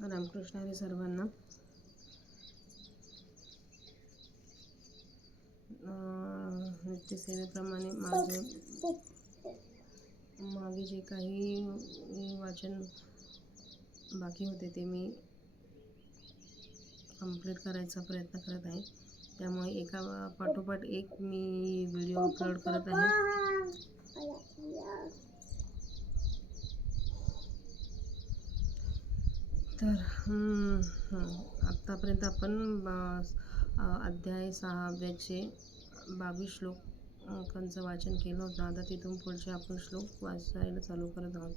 रामकृष्ण हरी सर्वांना. नित्यसेवेप्रमाणे मागे जे काही वाचन बाकी होते ते मी कंप्लीट करायचा प्रयत्न करत आहे. त्यामुळे एका पाठोपाठ एक मी व्हिडिओ अपलोड करत आहे. तर आत्तापर्यंत आपण अध्याय 6व्याचे 22 श्लोकांचं वाचन केलं होतं. आता तिथून पुढचे आपण श्लोक वाचायला चालू करत आहोत.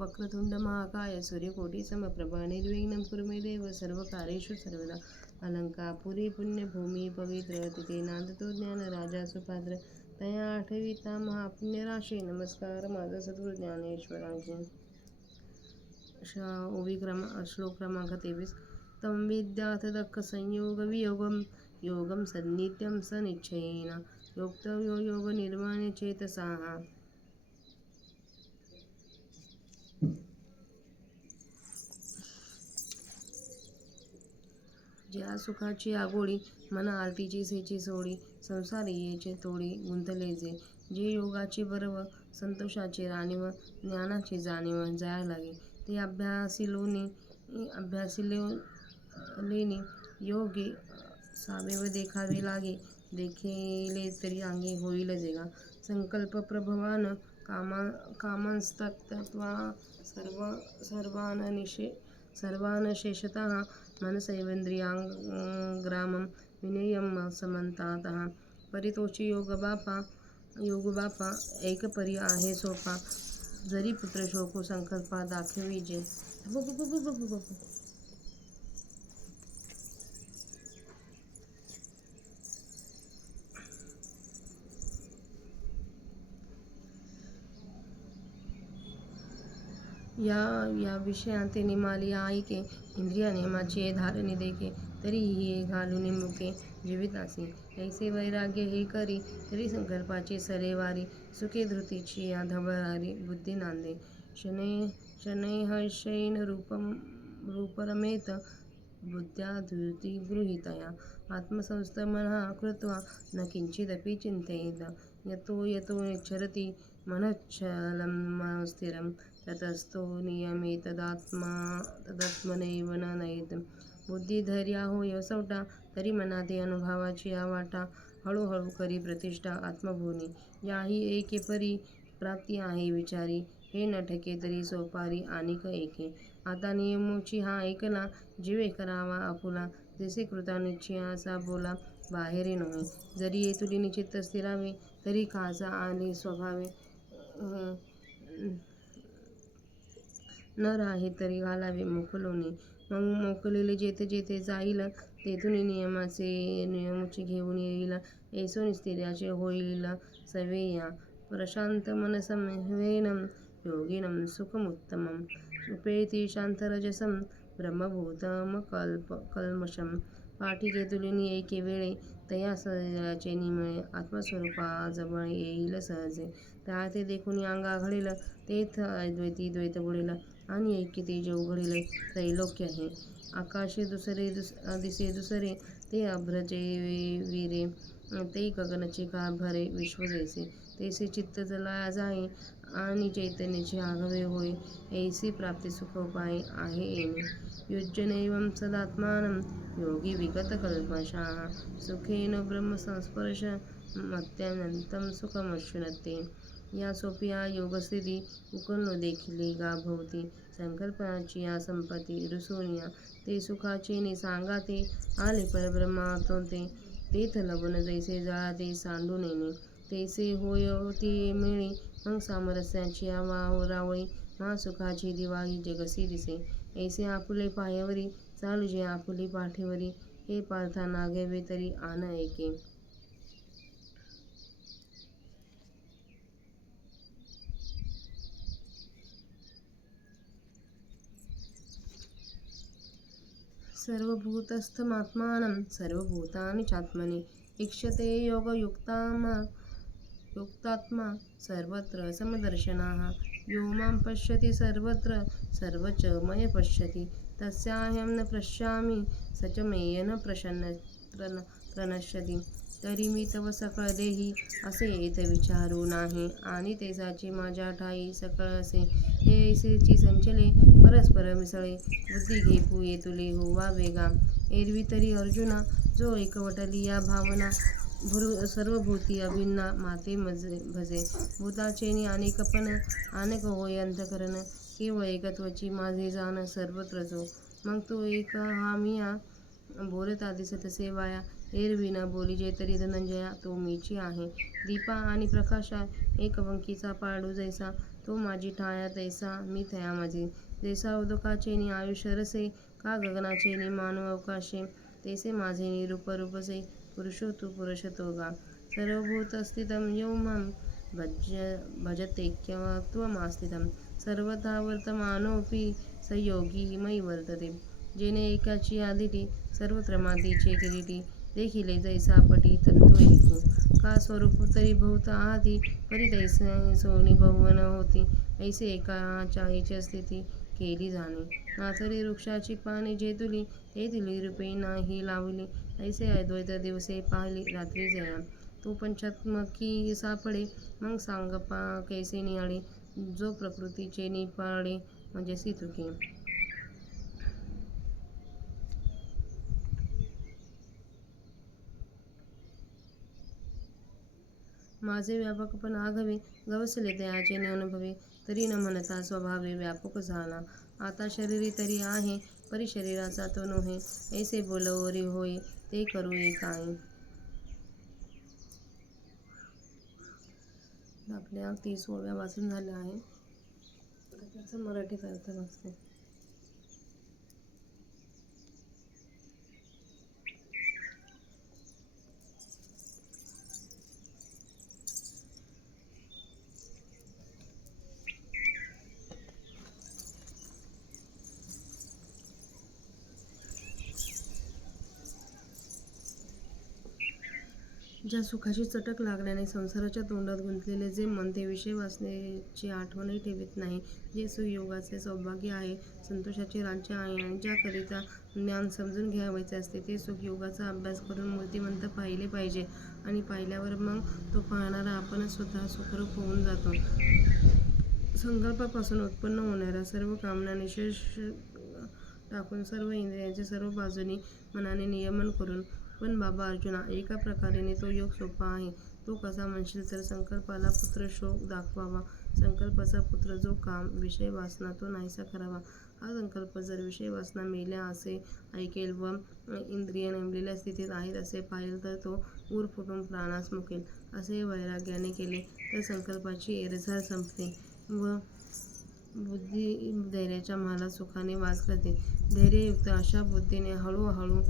वक्रतुंड महाकाय सूर्यकोटी समप्रभा निर्विघ्नं कुरु मे देव सर्वकार्येषु सर्वदा. अलंकापुरी पुण्यभूमी पवित्र तिथे नांदतो ज्ञान राजा सुपात्र. तया आठविता महापुण्यराशी नमस्कार माझा सद्गुरु ज्ञानेश्वरांचे. श्लोक क्रमांक 23. तं विद्याथ दक्ख संयोग वियोगम योगम सन्नित्यं स निश्चयेन योक्तव्यो योग निर्माणे चेतसाः. ज्या सुखाची आगोळी मना आरतीची सेची सोडी संसार येचे तोडी गुंतले जे योगाची बरव संतोषाची राणीव ज्ञानाची जाणीव जाया लागे ते अभ्यासिलेनी योगी सावेव देखावे लागे देखिले तरी अंगी होईल जेगा. संकल्प प्रभवान कामांस्तक्त्वा सर्वान शेषतः मनसैवेंद्रियांग्रामं विनयं समन्तातः. परितोची योगबापा एक परी आहे सोपा जरी पुत्र शोको संकल्पा दाखवी जे. या विषयांते निमाली ऐके इंद्रिया नेमाची धारणी देखे तरीही हे घालून मुके जीवितासी. ऐसे वैराग्य हे करी तरी संकल्पाची सरेवारी सुखे धृतीची धवरारी बुद्धी नांदे. शनैः रूपरमेत बुद्ध्या धृती गृहीतया आत्मसंस्थमनः कृत्वा न किंचिदपि चिन्तयेत्. यतो निच्छरति मनश्चलं स्थिरं ततस्तो नियमे तदात्मनैव न नयेत्. बुद्धी धैर्या होय सवटा तरी मनाते अनुभवाची आवाटा हळूहळू करी प्रतिष्ठा आत्मभूनी. याही एके परी प्राप्ती आहे विचारी हे न ठके तरी सोपारी आनिक एके. आता नियमोची हा ऐकला जीवे करावा आपुला जैसे कृता निश्चयाचा बोला बाहेरी नव्हे. जरी येथुली निश्चित स्थिरावे तरी खासा आणि स्वभावे न राहे तरी घालावे मोकलोने. मग मोकलेले जेथे जेथे जाईल तेथून नियमोची घेऊन येईल ऐसो स्थिराचे होईल सवेया. प्रशांत मनसंवेनं योगिनं सुखमुत्तमं उपेति शांतरजसं ब्रह्मभूतम कल्मषं. पाठी घेतुलिनी एके वेळे तया शरीराचे निमिळे आत्मस्वरूपाजवळ येईल सहजे. त्या ते देखून अंगा घडेल तेथ अद्वैती द्वैत बुडेल आणि ऐक्य तेज उघडेल त्रैलोक्य हे. आकाशे दिसे दुसरे ते अभ्रचे विरे ते गगनचे का भरे विश्व जैसे. तैसे चित्त चला जाये आणि चैतन्याचे आघवे होय ऐसी प्राप्ती सुखोपाय आहे येणे. युज्यनैवं सदात्मानं योगी विगतकल्मषाः सुखेन ब्रह्मसंस्पर्श मत्यनंतं सुखमश्नुते. या सोपिया योगस्थिती उकलनो देखिले गा भोवती संकल्पनाची या संपत्ती रुसोनिया. ते सुखाचे नि सांगाते आले परब्रह्मातोते तेथ लवण जैसे जळाते सांडून येणे. तैसे होय ते मिळे मग सामरस्याची रावळी महासुखाची दिवाळी जगसी दिसे. ऐसे आपुले पायावरी चालू जे आपुली पाठीवरी हे पार्था नागावे तरी आन ऐके. सर्वभूतस्थमात्मानं सर्वभूतानि चात्मनि ईक्षते योगयुक्तात्मा सर्वत्र समदर्शनाः. यो मां पश्यति सर्वत्र सर्वच मय पश्यति तस्याहं न पश्यामि स च मे न प्रणश्यति. तरी मी तव सकळ देही असे येत विचारू नाही आणि तेजाची माझ्या ठाई सकळ असे हे ऐसेची संचले परस्पर मिसळे बुद्धी घेपू ये तुले होवा वेगा. एरवी तरी अर्जुना जो एकवटली या भावना सर्वभूती अभिन्ना माते भजे भूताचेनी अनेकपण अनेक होय अंतकरण केवळ एकत्वची माझे जाण सर्वत्र जो. मग तो एक हा मिया बोलता दिसत सेवाया एरवी न बोलिजे तरी धनंजया तो मीची आहे. दीपा आणि प्रकाशा एक वंकीचा पाडू जैसा तो माझी ठाया तैसा मी थया माझे. जैसा उदकाचेनी आयुष्य रसे का गगनाचेनी मानू अवकाशे तैसे माझे निरूप रूपसे पुरुषो तू पुरुष तो गा. सर्वभूतस्थितं यो मां भजत्यैक्यत्वमास्थितं सर्वथा वर्तमानोऽपि स योगी मयि वर्तते. जेने एकाची आदिती सर्वत्र मातीचे किरीटी देखिले जैसा पटी तंतु ऐकू का स्वरूप तरी बहुत आहाती परी तैसे सोनी बहुवन होती ऐसे एकाच्या हिची स्थिती केली जाणे. नाचरी वृक्षाची पाने जेतुली ते तुली रूपे नाही लावली ऐसे अद्वैत दिवसे पाहिली रात्री जया. तो पंचात्मकी सापडे मग सांगपा कैसे नियाळे जो प्रकृतीचे निपाळे म्हणजे तुके. माझे व्यापकपण आघवे गवसले दयाचे अनुभवे तरी न म्हणता स्वभावे व्यापक झाला. आता शरीरी तरी आहे परी शरीराचा तो नोहे ऐसे बोलवरी होय ते करू काय. आपल्या 30 ओव्या वाचून झाल्या आहे. त्याचा मराठीत अर्थ वाचते. ज्या सुखाची चटक लागल्याने संसाराच्या तोंडात गुंतलेले जे मन ते विषय वासनेची आठवणही ठेवीत नाही. जे सुखयोगाचे सौभाग्य आहे संतोषाचे राज्य आहे आणि ज्याकरिता ज्ञान समजून घ्यावयाचे असते ते सुखयोगाचा अभ्यास करून मूर्तिमंत पाहिले पाहिजे आणि पाहिल्यावर मग तो पाहणारा आपणच स्वतः सुखरूप होऊन जातो. संकल्पापासून उत्पन्न होणाऱ्या सर्व कामना निःशेष टाकून सर्व इंद्रियांचे सर्व बाजूनी मनाने नियमन करून. पण बाबा अर्जुना एका प्रकारेने तो योग सोपा आहे. तो कसा म्हणशील तर संकल्पाला पुत्र शोक दाखवावा. संकल्पाचा पुत्र जो काम विषय वासना तो नाहीसा करावा. हा संकल्प जर विषय वासना मेल्या असे ऐकेल व इंद्रिय नेमलेल्या स्थितीत आहेत असे पाहिल तर तो ऊर फुटून प्राणास मुकेल. असे वैराग्याने केले तर संकल्पाची एरझार संपते व बुद्धी धैर्याच्या महालात सुखाने वास करते. धैर्ययुक्त अशा बुद्धीने हळूहळू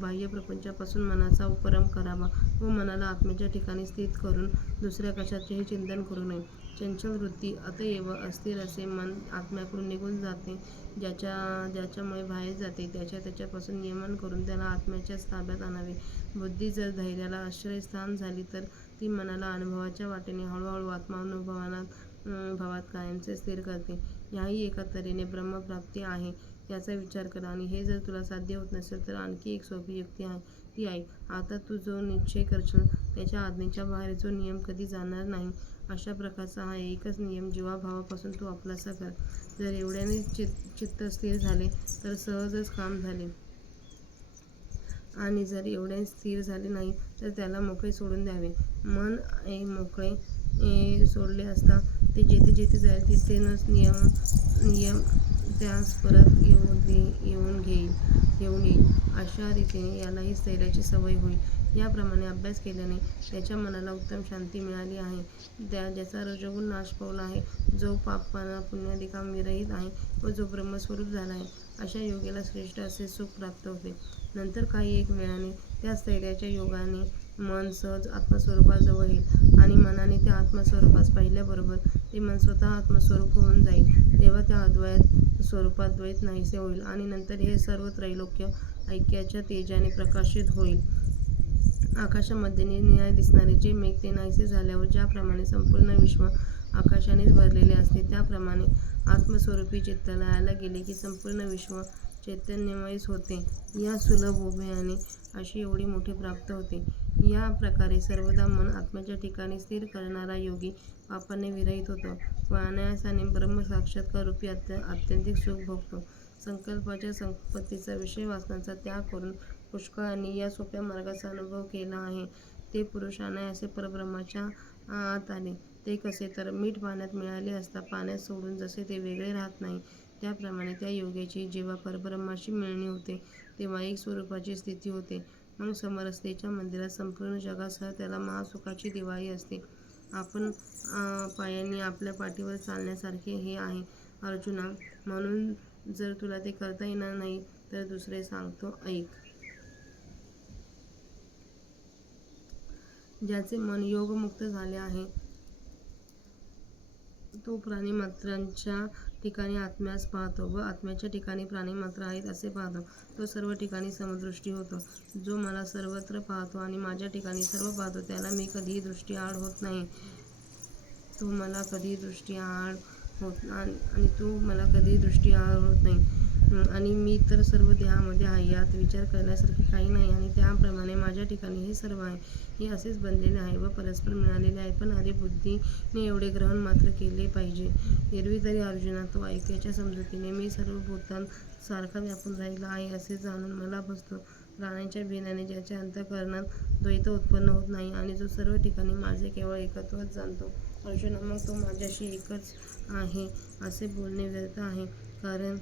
बाह्य प्रपंचापासून मनाचा उपरम करावा व मनाला आत्म्याच्या ठिकाणी स्थित करून दुसऱ्या कशाचेही चिंतन करू नये. चंचल वृत्ती अतएव अस्थिर असे मन आत्म्याकडून निघून जाते. ज्याच्यामुळे बाहेर जाते त्याच्यापासून नियमन करून त्याला आत्म्याच्याच ताब्यात आणावे. बुद्धी जर धैर्याला आश्रयस्थान झाली तर ती मनाला अनुभवाच्या वाटेने हळूहळू आत्मानुभवात कायमचे स्थिर करते. ह्याही एका तऱ्हेने ब्रह्मप्राप्ती आहे याचा विचार कर. आणि हे जर तुला साध्य होत नसेल तर आणखी एक सोपी युक्ती आहे ती ऐक. आता तू जो निश्चय करशील त्याच्या आज्ञेच्या बाहेर जो नियम कधी जाणार नाही अशा प्रकारचा हा एकच नियम जीवाभावापासून तू आपलासा कर. जर एवढ्याने चित्त स्थिर झाले तर सहजच काम झाले आणि जर एवढ्याने स्थिर झाले नाही तर त्याला मोकळे सोडून द्यावे. मन मोकळे सोडले असता ते जेथे जेथे जाईल तिथेच नियम त्यास परत येऊन येईल. अशा रीतीने यालाही स्थैर्याची सवय होईल. याप्रमाणे अभ्यास केल्याने त्याच्या मनाला उत्तम शांती मिळाली आहे. ज्याचा रजोगुण नाश पावला आहे, जो पुण्यादिकां विरहित आहे व जो ब्रह्मस्वरूप झाला आहे अशा योगीला श्रेष्ठ असे सुख प्राप्त होते. नंतर काही एक वेळाने त्या स्थैर्याच्या योगाने मन सहज आत्मस्वरूपात जवळ येईल आणि मनाने त्या आत्मस्वरूपास पाहिल्याबरोबर ते मन स्वतः आत्मस्वरूप होऊन जाईल. तेव्हा त्या अद्वैत स्वरूपात द्वैत नाहीसे होईल आणि नंतर हे सर्व त्रैलोक्य ऐक्याच्या तेजाने प्रकाशित होईल. आकाशामध्ये निरनिराळे दिसणारे जे मेघ ते नाहीसे झाल्यावर ज्याप्रमाणे संपूर्ण विश्व आकाशानेच भरलेले असते, त्याप्रमाणे आत्मस्वरूपी चित्त लयाला गेले की संपूर्ण विश्व चैतन्यमयच होते. या सुलभ उभयाने अशी एवढी मोठी प्राप्त होते. या प्रकारे सर्वदा मन आत्म्याच्या ठिकाणी स्थिर करणारा योगी पापाने विरहित होतो व अनायासाने ब्रह्मसाक्षात्कार रूपी आत्यंतिक सुख भोगतो. संकल्पाच्या संपत्तीचा विषय वासनांचा त्याग करून पुष्कळांनी या सोप्या मार्गाचा अनुभव केला आहे. ते पुरुष अनायासे परब्रह्माच्या आत आले. ते कसे तर मीठ पाण्यात मिळाले असता पाण्यात सोडून जसे ते वेगळे राहत नाही, त्याप्रमाणे त्या योग्याची जेव्हा परब्रह्माशी मिळणी होते तेव्हा एक स्वरूपाची स्थिती होते. मग समरसतेच्या मंदिरात संपूर्ण जगासह त्याला महासुखाची दिवाळी असते. आपण पायांनी आपल्या पाठीवर चालण्यासारखे हे आहे अर्जुना. म्हणून जर तुला ते करता येणार नाही तर दुसरे सांगतो ऐक. ज्याचे मन योगमुक्त झाले आहे तो प्राणिमात्रांच्या ठिकाणी आत्म्यास पाहतो व आत्म्याच्या ठिकाणी प्राणिमात्र आहेत असे पाहतो. तो सर्व ठिकाणी समदृष्टी होतो. जो मला सर्वत्र पाहतो आणि माझ्या ठिकाणी सर्व पाहतो त्याला मी कधीही दृष्टी आड होत नाही. तो मला कधीही दृष्टी आड होत आणि तू मला कधीही दृष्टी आड होत नाही. आणि मी तर सर्व देहामध्ये आहे, यात विचार करण्यासारखे काही नाही. आणि त्याप्रमाणे माझ्या ठिकाणी हे सर्व आहे, हे असेच बनलेले आहे व परस्पर मिळालेले आहे. पण अरे बुद्धीने एवढे ग्रहण मात्र केले पाहिजे. एरवी तरी अर्जुना तू ऐक्याच्या समजुतीने मी सर्व भूतांसारखा व्यापून राहिला आहे असे जाणून मला बसतो. प्राण्यांच्या भिनाने ज्याच्या अंतःकरणात द्वैत उत्पन्न होत नाही आणि जो सर्व ठिकाणी माझे केवळ एकत्वच जाणतो अर्जुना, मग तो माझ्याशी एकच आहे असे बोलणे व्यर्थ आहे. कारण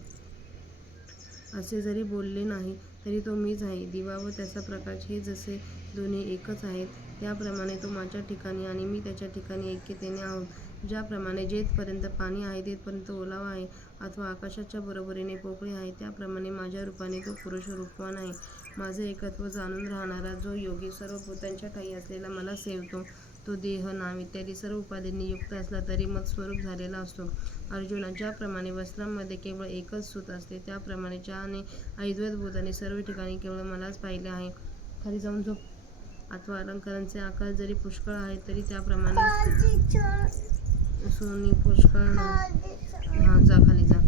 असे जरी बोलले नाही तरी तो मीच आहे. दिवा व त्याचा प्रकाश हे जसे दोन्ही एकच आहेत, त्याप्रमाणे तो माझ्या ठिकाणी आणि मी त्याच्या ठिकाणी ऐक्यतेने आहोत. ज्याप्रमाणे जेथपर्यंत पाणी आहे तेथपर्यंत ओलावा आहे अथवा आकाशाच्या बरोबरीने पोकळी आहे, त्याप्रमाणे माझ्या रूपाने तो पुरुष रूपवान आहे. माझे एकत्व जाणून राहणारा जो योगी सर्व भूतांच्या ठायी असलेला मला सेवतो, तो देह, नाम इत्यादी सर्व उपाधींनी युक्त असला तरी मत्स्वरूप झालेला असतो. अर्जुना, ज्याप्रमाणे वस्त्रांमध्ये केवळ एकच सूत असते, त्याप्रमाणे ज्याने अद्वैत भूतांनी सर्व ठिकाणी केवळ मलाच पाहिले आहे. खाली जाऊन झोप. अथवा अलंकारांचे आकार जरी पुष्कळ आहेत तरी त्याप्रमाणे सोनी पुष्कळ नाही. जा खाली जा.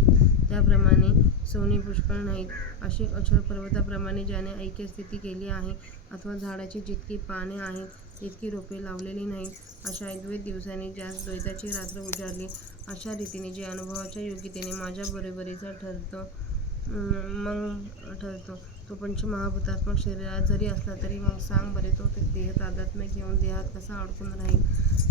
त्याप्रमाणे सोनी पुष्कळ नाहीत. अशी अचळ पर्वताप्रमाणे ज्याने ऐक्य स्थिती केली आहे अथवा झाडाची जितकी पाने आहेत तितकी रोपे लावलेली नाहीत, अशा अद्वैत दिवसाने ज्यास द्वैताची रात्र उजाडली, अशा रीतीने जे अनुभवाच्या योग्यतेने माझ्या बरोबरीचा ठरतो तो पंचमहाभूतात्मक शरीरात जरी असला तरी मग सांग बरे तो देह तादात्म्य घेऊन देहात कसा अडकून राहील.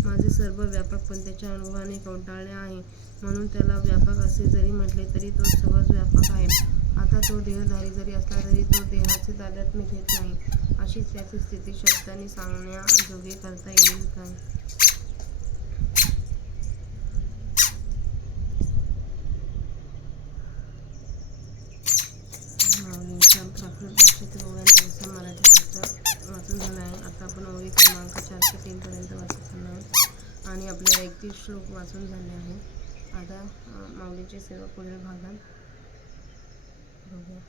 माझे सर्व व्यापक पण त्याच्या अनुभवाने कंटाळले आहे, म्हणून त्याला व्यापक असे जरी म्हटले तरी तो सहज व्यापक आहे. आता तो देहधारी जरी असला तरी तो देहाचे तादात्म्य घेत नाही. अशीच त्याची स्थिती शब्दांनी सांगण्याजोगे करता येईल काय? माऊलींचा प्राकृत भाषेतील ओव्यांचा मराठी अर्थ वाचून झाला आहे. आता आपण ओवी क्रमांक 403 पर्यंत वाचत आहोत आणि आपले 31 श्लोक वाचून झाले आहेत. आता माऊलीची सेवा पुढील भागात बघूया.